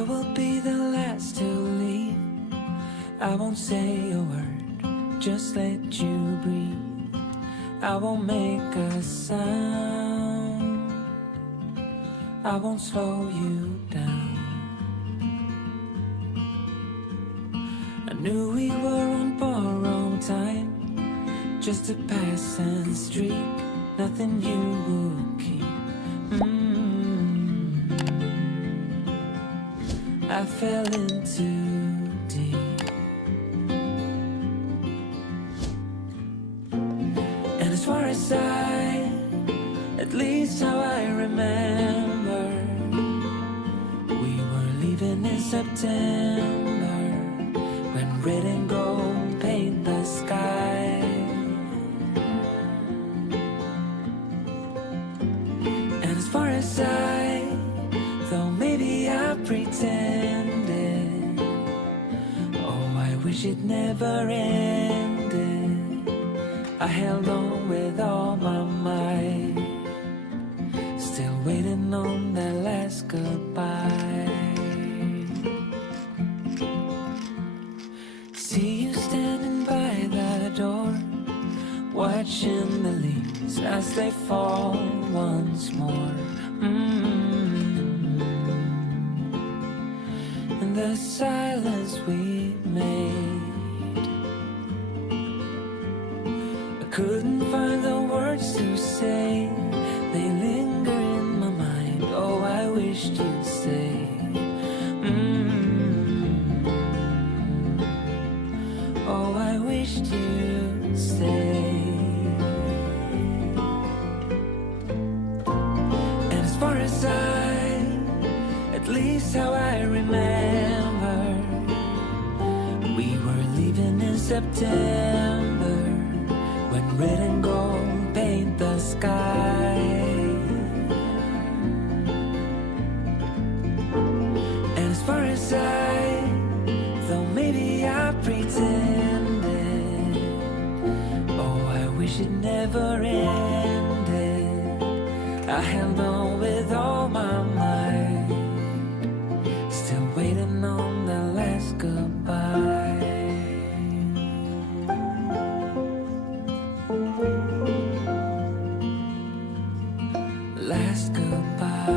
I will be the last to leave. I won't say a word, just let you breathe. I won't make a sound, I won't slow you down. I knew we were on borrowed time, just a passing streak, nothing you would keep. I fell in too deep, and as far as at least how I remember, we were leaving in September, when red and gold paint the sky. And as far as though maybe I pretended, oh, I wish it never ended. I held on with all my might, still waiting on that last goodbye. See you standing by the door, watching the leaves as they fall once more. And the silence we made, I couldn't find the words to say. They linger in my mind. Oh, I wished you'd stay. Oh, I wished you'd stay. And as far as at least how I remember, we were leaving in September, when red and gold paint the sky. And as far as though maybe I pretended, oh, I wish it never ended. I held on with all my might, still waiting on the last goodbye. Last goodbye.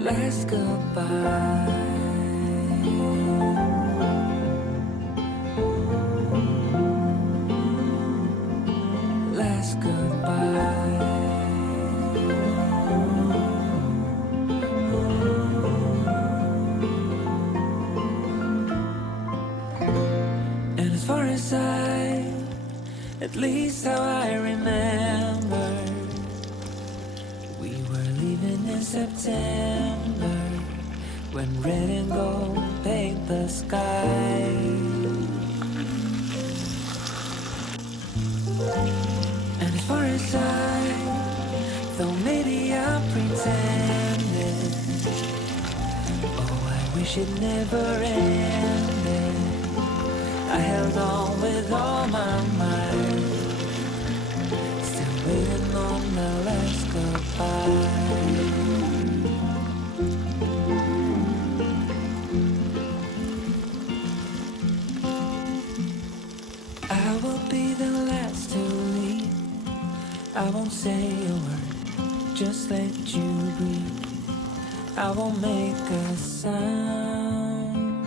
Last goodbye. Last goodbye. And as far as at least how I remember, we were leaving in September, when red and gold paint the sky. And as far as though maybe I pretended, oh, I wish it never ended. I held on with all my might, still waiting on the last goodbye. I will be the last to leave. I won't say a word, just let you breathe. I won't make a sound,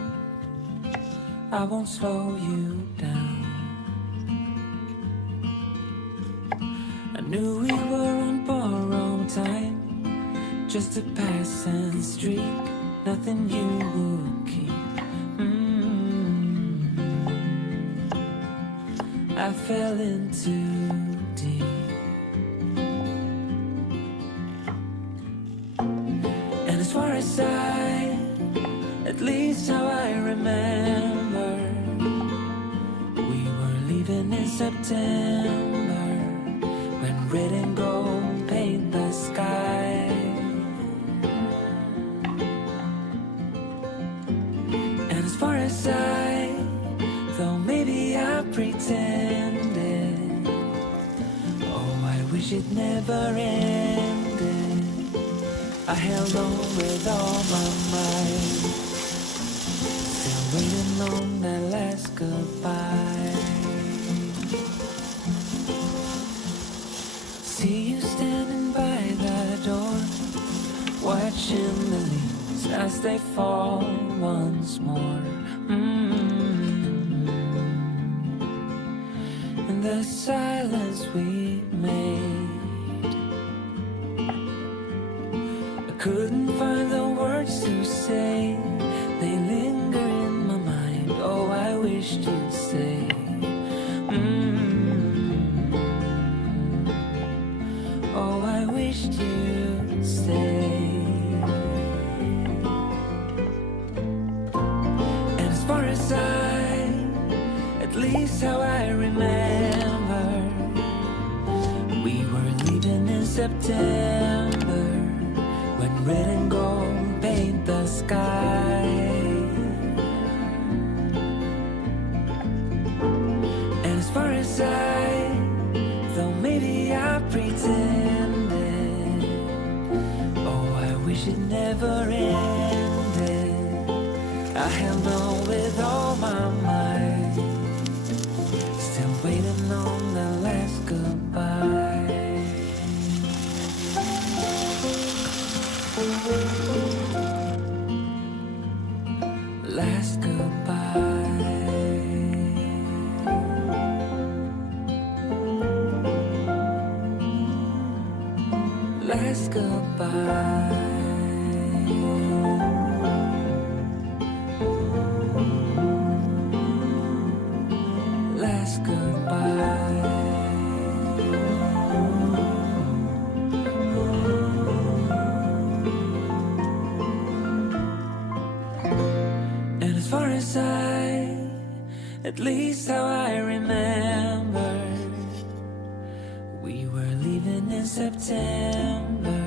I won't slow you down. I knew we were on borrowed time, just a passing streak, nothing you would keep. I fell in too deep, and as far as at least how I remember, we were leaving in September, when red and gold paint the sky. And as far as though maybe I pretended, oh, wish it never ended. I held on with all my might, still waiting on that last goodbye. See you standing by the door, watching the leaves as they fall once more. And the silence we made, I couldn't find the words to say. They linger in my mind. Oh, I wished you'd stay. Oh, I wished you'd stay. And as far as at least how I remember, we were leaving in September, when red and gold paint the sky. And as far as though maybe I pretended, oh, I wish it never ended. I held on with all my might, still waiting on the last goodbye. Last goodbye. Last goodbye. Last goodbye. And as far as at least how I remember, we were leaving in September,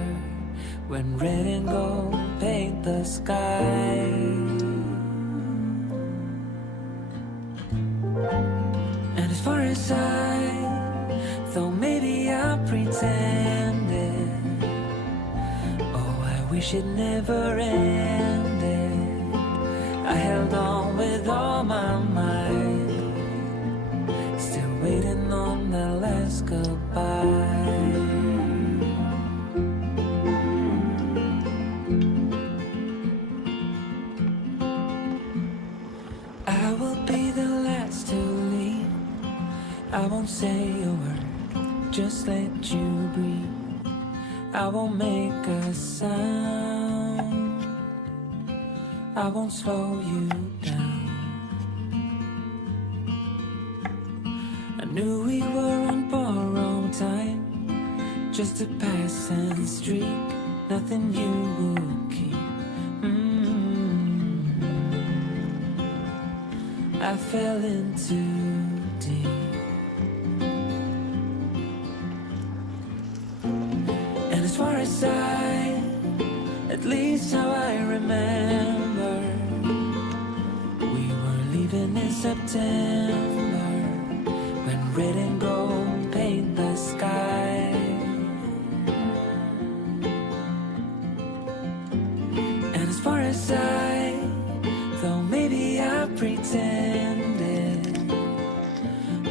when red and gold paint the sky. And as far as though maybe I pretended, oh, I wish it never ended. I held on with all my might, still waiting on the last goodbye. I will be the last to leave. I won't say a word, just let you breathe. I won't make a sound, I won't slow you down. I knew we were on borrowed time, just a passing streak, nothing you would keep. I fell in too deep. And as far as at least how I remember, we were leaving in September, when red and gold paint the sky. And as far as though maybe I pretended,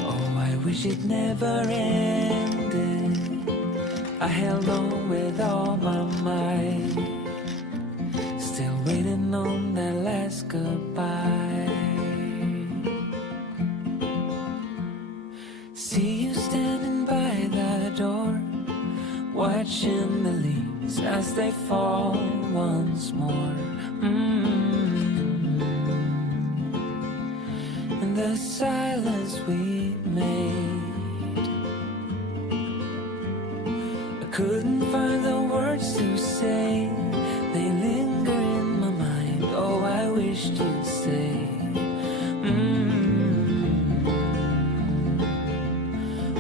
oh, I wish it never ended. I held on with all my might, still waiting on that last goodbye. See you standing by the door, watching the leaves as they fall once more. And the silence we made, I couldn't find the words to say. They linger in my mind. Oh, I wished you'd stay.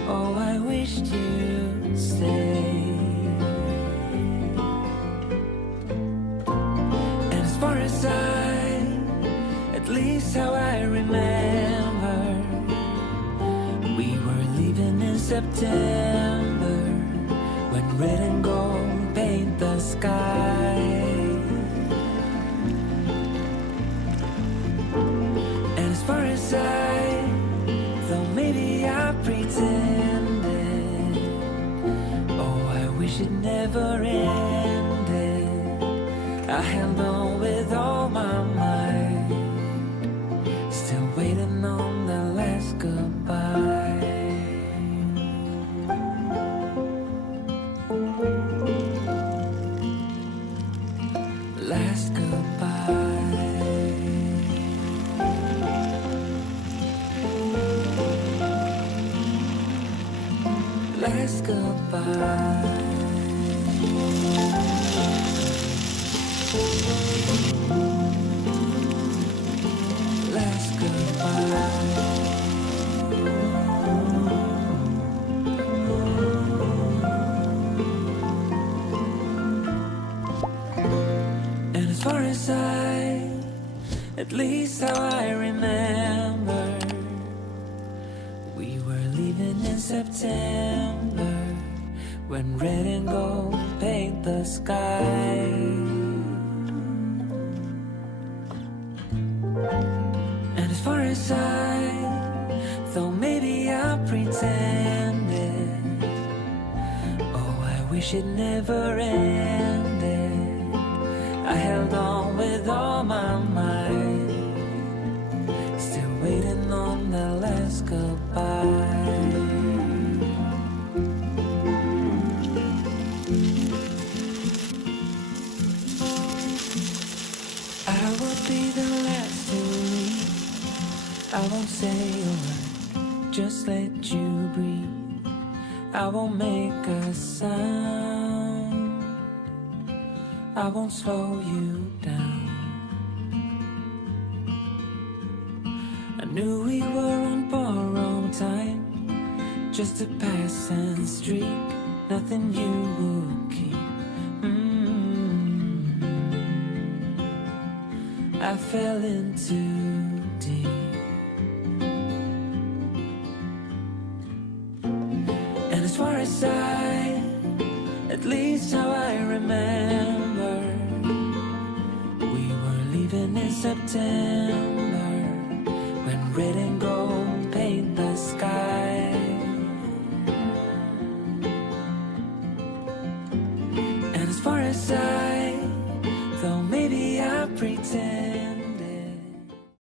Oh, I wished you'd stay. And as far as at least how I remember, we were leaving in September, red and gold paint the sky. And as far as I thought maybe I pretended, oh, I wish it never ended. I held on with all my might, still waiting on the last goodbye. Last goodbye. Last goodbye. Last goodbye. And as far as at least how I remember, we were leaving in September, when red and gold paint the sky. And as far as I thought maybe I pretended, oh, I wish it never ended. I held on with all my might, still waiting on the last goodbye. I will be the last to leave. I won't say a word, just let you breathe. I won't make a sound, I won't slow you down. I knew we were on borrowed time, just a passing streak, nothing you would keep. I fell in too deep. And as far as at least how I remember, we were leaving in September, when red and